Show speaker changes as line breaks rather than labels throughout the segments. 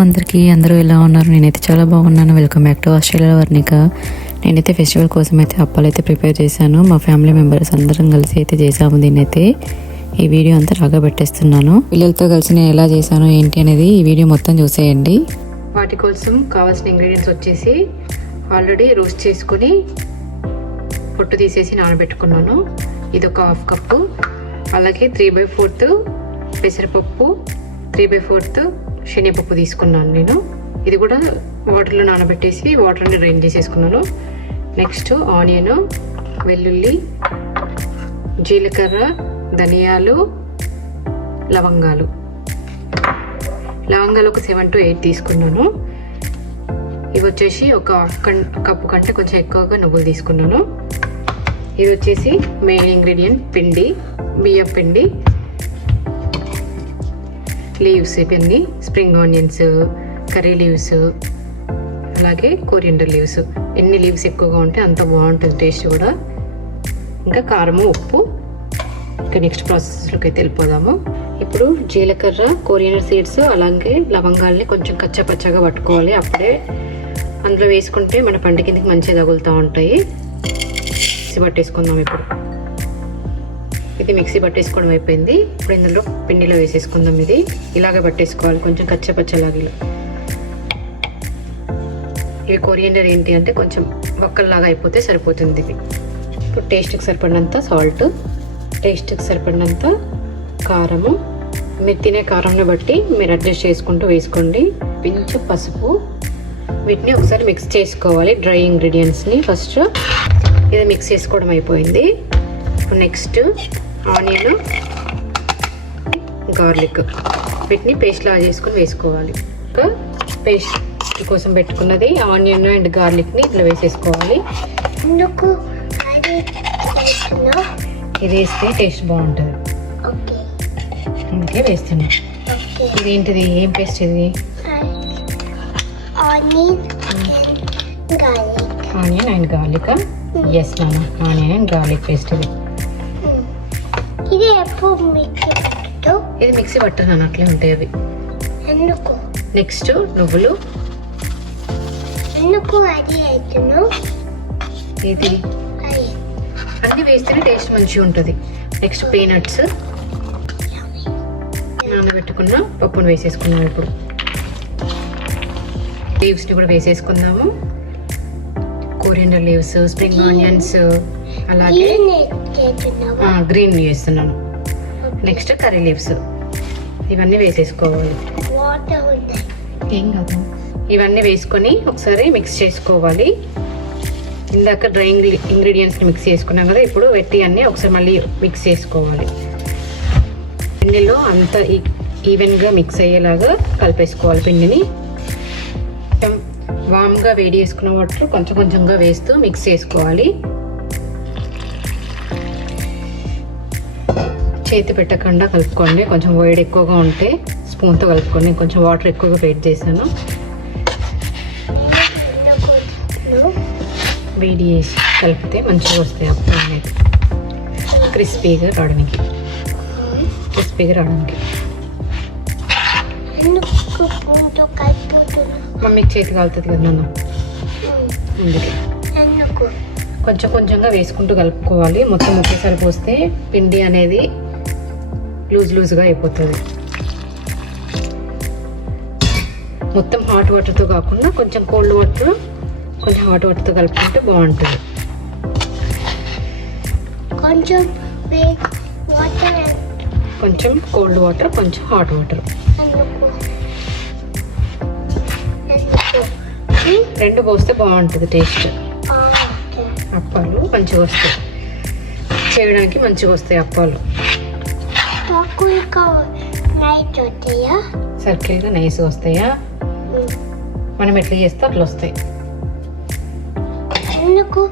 అందరికీ అందరూ ఎలా ఉన్నారు? నేనైతే చాలా బాగున్నాను. Welcome back to Australia Varnika నేనైతే ఫెస్టివల్ కోసం అయితే అప్పాలు అయితే ప్రిపేర్ చేశాను. మా ఫ్యామిలీ మెంబర్స్ అందరం కలిసి అయితే చేసాము దీన్నైతే. ఈ వీడియో అంతా రాగా పెట్టేస్తున్నాను. పిల్లలతో కలిసి నేను ఎలా చేశాను ఏంటి అనేది ఈ వీడియో మొత్తం చూసేయండి. వాటి కోసం కావాల్సిన ఇంగ్రీడియంట్స్ వచ్చేసి ఆల్రెడీ రోస్ట్ చేసుకొని పొట్టు తీసేసి నానబెట్టుకున్నాను. ఇది ఒక హాఫ్ కప్పు అలాగే త్రీ బై ఫోర్త్ పెసరపప్పు త్రీ బై ఫోర్త్ శనగపప్పు తీసుకున్నాను నేను. ఇది కూడా వాటర్లో నానబెట్టేసి వాటర్ని డ్రైన్ చేసేసుకున్నాను. నెక్స్ట్ ఆనియన్ వెల్లుల్లి జీలకర్ర ధనియాలు లవంగాలు. లవంగాలు ఒక సెవెన్ టు ఎయిట్ తీసుకున్నాను. ఇవి వచ్చేసి ఒక హాఫ్ కం కప్పు కంటే కొంచెం ఎక్కువగా నువ్వులు తీసుకున్నాను. ఇది వచ్చేసి మెయిన్ ఇంగ్రీడియంట్ పిండి బియ్యం పిండి. లీవ్స్ ఇవన్నీ స్ప్రింగ్ ఆనియన్స్ కర్రీ లీవ్స్ అలాగే కోరియండర్ లీవ్స్ ఎన్ని లీవ్స్ ఎక్కువగా ఉంటే అంత బాగుంటుంది టేస్ట్ కూడా. ఇంకా కారము ఉప్పు. ఇంకా నెక్స్ట్ ప్రాసెస్లోకి అయితే వెళ్ళిపోదాము. ఇప్పుడు జీలకర్ర కోరియండర్ సీడ్స్ అలాగే లవంగాల్ని కొంచెం కచ్చా పచ్చగా పట్టుకోవాలి. అప్పుడే అందులో వేసుకుంటే మన పంట కిందకి మంచిగా తగులుతూ ఉంటాయి. పట్టేసుకుందాం ఇప్పుడు. ఇది మిక్సీ పట్టేసుకోవడం అయిపోయింది. ఇప్పుడు ఇందులో పిండిలో వేసేసుకుందాం ఇది. ఇలాగే పట్టేసుకోవాలి కొంచెం కచ్చపచ్చలాగిలో ఇవి కొరియండర్ ఏంటి అంటే కొంచెం ఒక్కల్లాగా అయిపోతే సరిపోతుంది ఇది. ఇప్పుడు టేస్ట్కి సరిపడినంత సాల్ట్ టేస్ట్కి సరిపడినంత కారము. మీరు తినే కారంని బట్టి మీరు అడ్జస్ట్ చేసుకుంటూ వేసుకోండి. కొంచెం పసుపు. వీటిని ఒకసారి మిక్స్ చేసుకోవాలి డ్రై ఇంగ్రీడియంట్స్ని ఫస్ట్ ఇది మిక్స్ చేసుకోవడం అయిపోయింది. Next onion garlic. వీటిని పేస్ట్ లాగా చేసుకొని వేసుకోవాలి. పేస్ట్ కోసం పెట్టుకున్నది ఆనియన్ అండ్ గార్లిక్ని ఇట్లా వేసేసుకోవాలి. ఇది వేస్తే టేస్ట్ బాగుంటుంది. అందుకే వేస్తున్నా. ఇదేంటిది ఏం పేస్ట్ ఇది?
Onion and garlic.
Onion and garlic? Yes నాన్న ఆనియన్ అండ్ గార్లిక్ పేస్ట్ ఇది.
ఇది ఎప్పుడు మీకు పెట్టు?
ఇది మిక్సీ పట్టాను అట్లే ఉంటాయి అవి.
ఎందుకు?
నెక్స్ట్ నువ్వులు.
ఎందుకు అది అవుతున్నావు
ఇది అన్నీ వేస్తేనే టేస్ట్ మంచిగా ఉంటుంది. Next peanuts. నానబెట్టుకున్న పప్పును వేసేసుకున్నాం ఇప్పుడు. లీవ్స్ని కూడా వేసేసుకుందాము. కోరియండర్ లీవ్స్ స్ప్రింగ్ ఆనియన్స్ అలాగే
గ్రీన్
వేస్తున్నాను. Next curry leaves. ఇవన్నీ వేసేసుకోవాలి. ఏం కాదు. ఇవన్నీ వేసుకొని ఒకసారి మిక్స్ చేసుకోవాలి. ఇందాక డ్రై ఇంగ్రీడియంట్స్ని మిక్స్ చేసుకున్నాం కదా ఇప్పుడు వెట్టి అన్నీ ఒకసారి మళ్ళీ మిక్స్ చేసుకోవాలి. పిండిలో అంత ఈవెన్గా మిక్స్ అయ్యేలాగా కలిపేసుకోవాలి పిండిని. వామ్గా వేడి చేసుకున్న వాటర్ కొంచెం కొంచెంగా వేస్తూ మిక్స్ చేసుకోవాలి. చేతి పెట్టకుండా కలుపుకోండి. కొంచెం వేడి ఎక్కువగా ఉంటే స్పూన్తో కలుపుకోండి. కొంచెం వాటర్ ఎక్కువగా వెయిట్ చేశాను. వేడి చేసి కలిపితే మంచిగా వస్తాయి అప్పుడు అనేది క్రిస్పీగా రావడానికి. క్రిస్పీగా రావడానికి. మమ్మీకి చేతి కాలుతుంది కదా నన్ను. అందుకే. కొంచెం కొంచెంగా వేసుకుంటూ కలుపుకోవాలి. మొత్తం ఒకేసారి పోస్తే పిండి అనేది లూజ్ లూజ్గా అయిపోతుంది. మొత్తం హాట్ వాటర్తో కాకుండా కొంచెం కోల్డ్ వాటర్ కొంచెం హాట్ వాటర్తో కలుపుకుంటే బాగుంటుంది.
కొంచెం
కొంచెం కోల్డ్ వాటర్ కొంచెం హాట్ వాటర్ రెండు పోస్తే బాగుంటుంది టేస్ట్. అప్పాలు మంచిగా వస్తాయి. చేయడానికి మంచిగా వస్తాయి అప్పాలు. సర్కిల్గా నైస్గా వస్తాయా? మనం ఎట్లా చేస్తే అట్లా వస్తాయి.
ఎందుకు?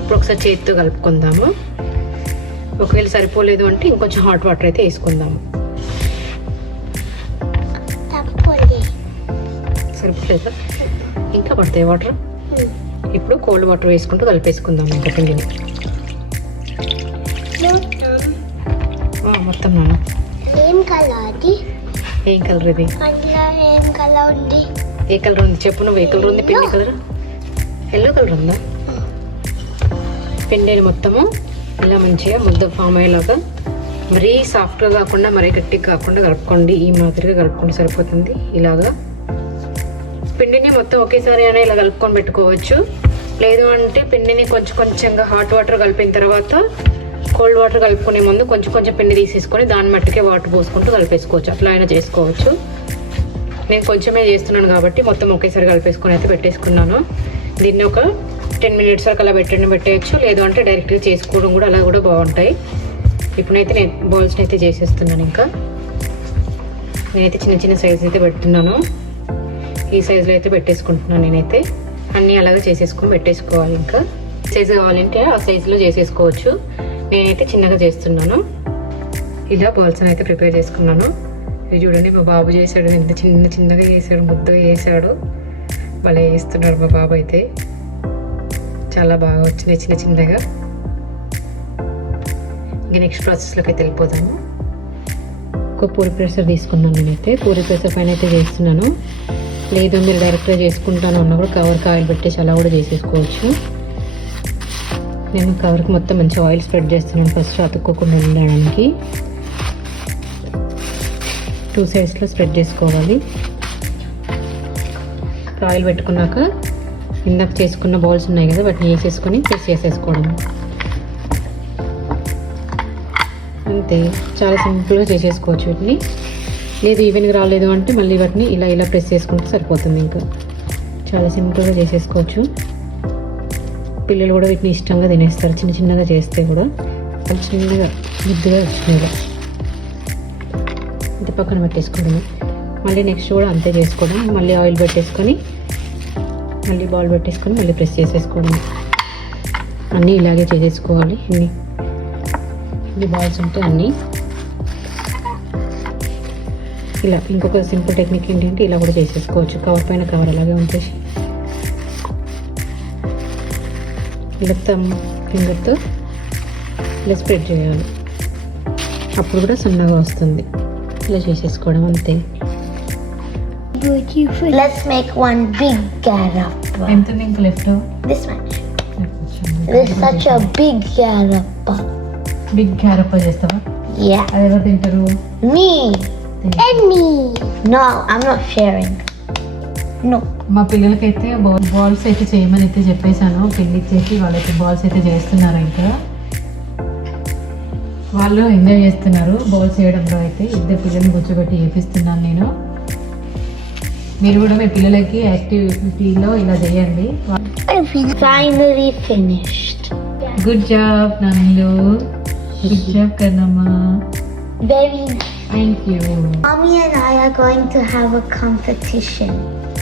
ఇప్పుడు ఒకసారి చేతితో కలుపుకుందాము. ఒకవేళ సరిపోలేదు అంటే ఇంకొంచెం హాట్ వాటర్ అయితే వేసుకుందాము. సరిపోలేదా? ఇంకా పడతాయి వాటర్? ఇప్పుడు కోల్డ్ వాటర్ వేసుకుంటూ కలిపేసుకుందాం ఇంకా పిండిని.
మొత్తం
నాన్న
ఏం కలర్ అది?
ఏం కలర్ ఇది?
ఏం కలర్ ఉంది?
ఏ కలర్ ఉంది? చెప్పు నువ్వు ఏ కలర్ ఉంది? పిండి కలర్? ఎల్లో కలర్ ఉందా? పిండిని మొత్తము ఇలా మంచిగా ముద్ద ఫామ్ అయ్యేలాగా మరీ సాఫ్ట్గా కాకుండా మరీ గట్టిగా కాకుండా కలుపుకోండి. ఈ మాదిరిగా కలుపుకుంటే సరిపోతుంది. ఇలాగా పిండిని మొత్తం ఒకేసారి అయినా ఇలా కలుపుకొని పెట్టుకోవచ్చు. లేదు అంటే పిండిని కొంచెం కొంచెంగా హాట్ వాటర్ కలిపిన తర్వాత కోల్డ్ వాటర్ కలుపుకునే ముందు కొంచెం కొంచెం పిండి తీసేసుకొని దాని మట్టుకే వాటర్ పోసుకుంటూ కలిపేసుకోవచ్చు. అట్లా అయినా చేసుకోవచ్చు. నేను కొంచెమే చేస్తున్నాను కాబట్టి మొత్తం ఒకేసారి కలిపేసుకొని అయితే పెట్టేసుకున్నాను. దీన్ని ఒక టెన్ మినిట్స్ వరకు అలా పెట్టండి పెట్టేయచ్చు. లేదు అంటే డైరెక్ట్గా చేసుకోవడం కూడా అలా కూడా బాగుంటాయి. ఇప్పుడైతే నేను బాల్స్ని అయితే చేసేస్తున్నాను ఇంకా. నేనైతే చిన్న చిన్న సైజ్ అయితే పెట్టున్నాను ఈ సైజులో అయితే పెట్టేసుకుంటున్నాను నేనైతే. అన్నీ అలాగే చేసేసుకొని పెట్టేసుకోవాలి ఇంకా. సైజు కావాలంటే ఆ సైజులో చేసేసుకోవచ్చు. నేనైతే చిన్నగా చేస్తున్నాను. ఇలా బాల్స్ అయితే ప్రిపేర్ చేసుకున్నాను. ఇది చూడండి మా బాబు చేశాడు. ఎంత చిన్న చిన్నగా చేశాడు ముద్దగా చేశాడు. భలే చేస్తున్నాడు మా బాబు అయితే. చాలా బాగా వచ్చినాయి చిన్న చిన్నగా. ఇంకా నెక్స్ట్ ప్రాసెస్లోకి అయితే వెళ్ళిపోతాము ఒక పూరి ప్రెషర్ తీసుకున్నాను నేనైతే. పూరి ప్రెషర్ పైన అయితే చేస్తున్నాను. లేదు మీరు డైరెక్ట్గా చేసుకుంటాను అన్న కూడా కవర్కి ఆయిల్ పెట్టేసి అలా కూడా చేసేసుకోవచ్చు. నేను కవర్కి మొత్తం మంచి ఆయిల్ స్ప్రెడ్ చేస్తున్నాను. ఫస్ట్ అతుక్కోకుండా ఉండడానికి టూ సైడ్స్లో స్ప్రెడ్ చేసుకోవాలి. ఆయిల్ పెట్టుకున్నాక ఇందాక చేసుకున్న బౌల్స్ ఉన్నాయి కదా వాటిని వేసేసుకొని ప్రెస్ చేసేసుకోవడం. అంతే. చాలా సింపుల్గా చేసేసుకోవచ్చు వీటిని. లేదు ఈవెన్గా రాలేదు అంటే మళ్ళీ వాటిని ఇలా ఇలా ప్రెస్ చేసుకుంటే సరిపోతుంది ఇంకా. చాలా సింపుల్గా చేసేసుకోవచ్చు. పిల్లలు కూడా వీటిని ఇష్టంగా తినేస్తారు. చిన్న చిన్నగా చేస్తే కూడా చిన్నగా ముద్దుగా వచ్చినాయి ఇంత పక్కన పెట్టేసుకోవడము మళ్ళీ నెక్స్ట్ కూడా అంతే చేసుకోవడం. మళ్ళీ ఆయిల్ పెట్టేసుకొని మళ్ళీ బాల్ పెట్టేసుకొని మళ్ళీ ప్రెస్ చేసేసుకోవడం. అన్నీ ఇలాగే చేసేసుకోవాలి. అన్నీ ఇన్ని బాల్స్ ఉంటే అన్నీ. ఇలా ఇంకొక సింపుల్ టెక్నిక్ ఏంటంటే ఇలా కూడా చేసేసుకోవచ్చు. కవర్ పైన కవర్ అలాగే ఉంచేసి. ఇలా తమ్ ఫింగర్తో ఇలా స్ప్రెడ్ చేయాలి అప్పుడు కూడా సన్నగా వస్తుంది ఇలా చేసేసుకోవడం అంతే
Let's make one big garappa.
ఎంత ఇంకా left
This one. This is such a big garappa.
Big క్యారప్ప చేస్తావా
Yeah.
అది ఎవరు తింటారు
Me. And me. No, I'm not sharing.
మా పిల్లలకైతే బాల్ బాల్స్ అయితే చేయమని అయితే చెప్పేశాను. పిండి ఇచ్చేసి వాళ్ళైతే బాల్స్ అయితే చేస్తున్నారు ఇంకా వాళ్ళు ఎంజాయ్ చేస్తున్నారు. బాల్స్ చేయడంలో అయితే ఇద్దరు పిల్లల్ని కూర్చోబెట్టి చేపిస్తున్నాను నేను. మీరు కూడా మీ పిల్లలకి యాక్టివిటీలో ఇలా చేయండి.
Finished.
గుడ్ జాబ్ నన్ను గుడ్ జాబ్ కన్నమ్మా.
Very.
Thank you
Mommy and I are going to have a competition.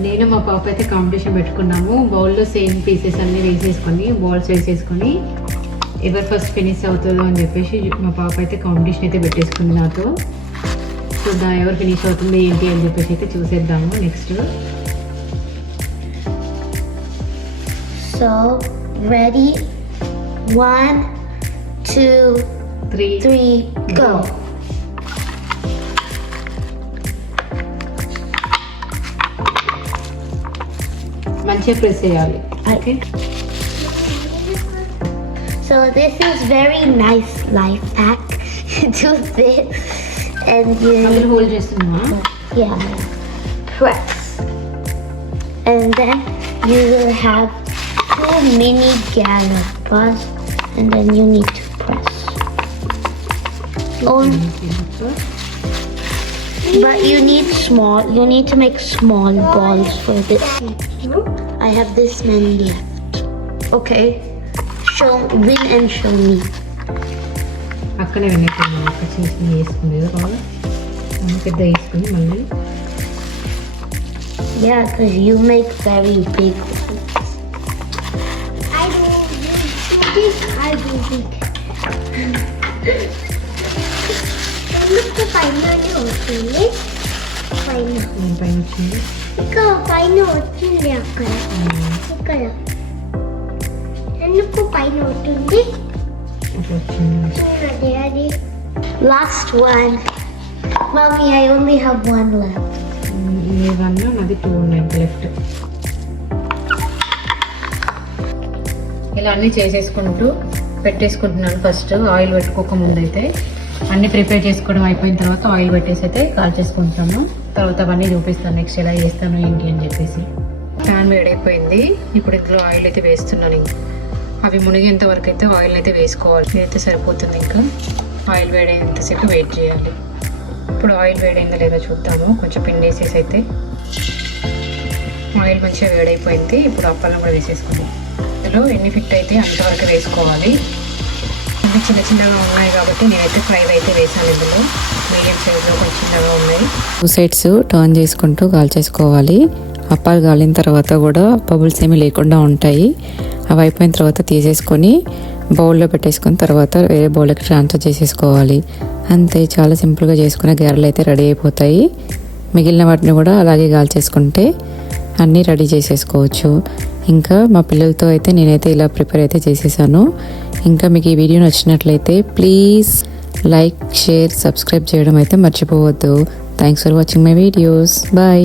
నేను మా పాప అయితే కాంపిటీషన్ పెట్టుకున్నాము బౌల్లో సేమ్ పీసెస్ అన్ని వేసేసుకొని బాల్స్ వేసేసుకొని ఎవరు ఫస్ట్ ఫినిష్ అవుతుందో అని చెప్పేసి మా పాప అయితే కాంపిటీషన్ అయితే పెట్టేసుకుంది నాతో చూద్దాం ఎవరు ఫినిష్ అవుతుంది ఏంటి అని చెప్పేసి అయితే చూసేద్దాము next
So, ready? One, two,
three
three, go.
మంచిగా ప్రెస్ చేయాలి okay
So this is very nice life hack. Do this and you
అందులో హోల్డ్ చేస్తున్నా
yeah press. And then you will have two mini garapas and then you need to press. Oh, but you need small, you need to make small balls for this. I have this many left. Okay. Show, win and show me.
అక్కడే వెనక్కి అక్కడ చిన్న చిన్న వేసుకుంది కదా బాగా మనం పెద్ద వేసుకుని మళ్ళీ
Yeah, because you make very big ones. I will do this. I will do ఎందుకు పైన వచ్చింది పైన.
నేను పైన వచ్చింది?
ఇక్కడ పైన వచ్చింది అక్కడ. ఇక్కడ. ఎందుకు పైన వచ్చింది? చూడండి అది last one Mommy, I only have one left.
ఇది వన్ నాది టూ ఉన్నాయి లెఫ్ట్ ఇలా అన్నీ చేసేసుకుంటూ పెట్టేసుకుంటున్నాను ఫస్ట్ ఆయిల్ పెట్టుకోక ముందు అయితే అన్ని ప్రిపేర్ చేసుకోవడం అయిపోయిన తర్వాత ఆయిల్ పెట్టేసి అయితే కాల్ చేసుకుంటాము. తర్వాత అవన్నీ చూపిస్తాను నెక్స్ట్ ఎలా చేస్తాను ఏంటి అని చెప్పేసి. ప్యాన్ వేడైపోయింది. ఇప్పుడు ఇందులో ఆయిల్ అయితే వేస్తున్నాను అవి మునిగేంత వరకు అయితే ఆయిల్ అయితే వేసుకోవాలి. అయితే సరిపోతుంది ఇంకా. ఆయిల్ వేడైనంతసేపు వెయిట్ చేయాలి. ఇప్పుడు ఆయిల్ వేడైందో లేదో చూద్దాము. కొంచెం పిండి వేసేసి అయితే. ఆయిల్ మంచిగా వేడైపోయింది. ఇప్పుడు అప్పాలను కూడా వేసేసుకుందాం. ఇందులో ఎన్ని ఫిట్ అయితే అంతవరకు వేసుకోవాలి. కొంచెం చిన్న చిన్నగా ఉన్నాయి కాబట్టి నేనైతే ఫ్రైవ్ అయితే వేసాను ఇందులో. మీడియం సైజులో కొంచెం చిన్నగా ఉన్నాయి. టూ సైడ్స్ టర్న్ చేసుకుంటూ కాల్చేసుకోవాలి అప్పాలు కాలిన తర్వాత కూడా బబుల్స్ ఏమీ లేకుండా ఉంటాయి. అవి అయిపోయిన తర్వాత తీసేసుకొని బౌల్లో పెట్టేసుకుని తర్వాత వేరే బౌల్కి ట్రాన్స్ఫర్ చేసేసుకోవాలి. అంతే చాలా సింపుల్గా చేసుకునే గారెలు అయితే రెడీ అయిపోతాయి. మిగిలిన వాటిని కూడా అలాగే కాల్చేసుకుంటే అన్నీ రెడీ చేసేసుకోవచ్చు. ఇంకా మా పిల్లలతో అయితే నేనైతే ఇలా ప్రిపేర్ అయితే చేసేసాను. ఇంకా మీకు ఈ వీడియో నచ్చినట్లయితే ప్లీజ్ లైక్ షేర్ సబ్స్క్రైబ్ చేయడం అయితే మర్చిపోవద్దు. Thanks for watching my videos bye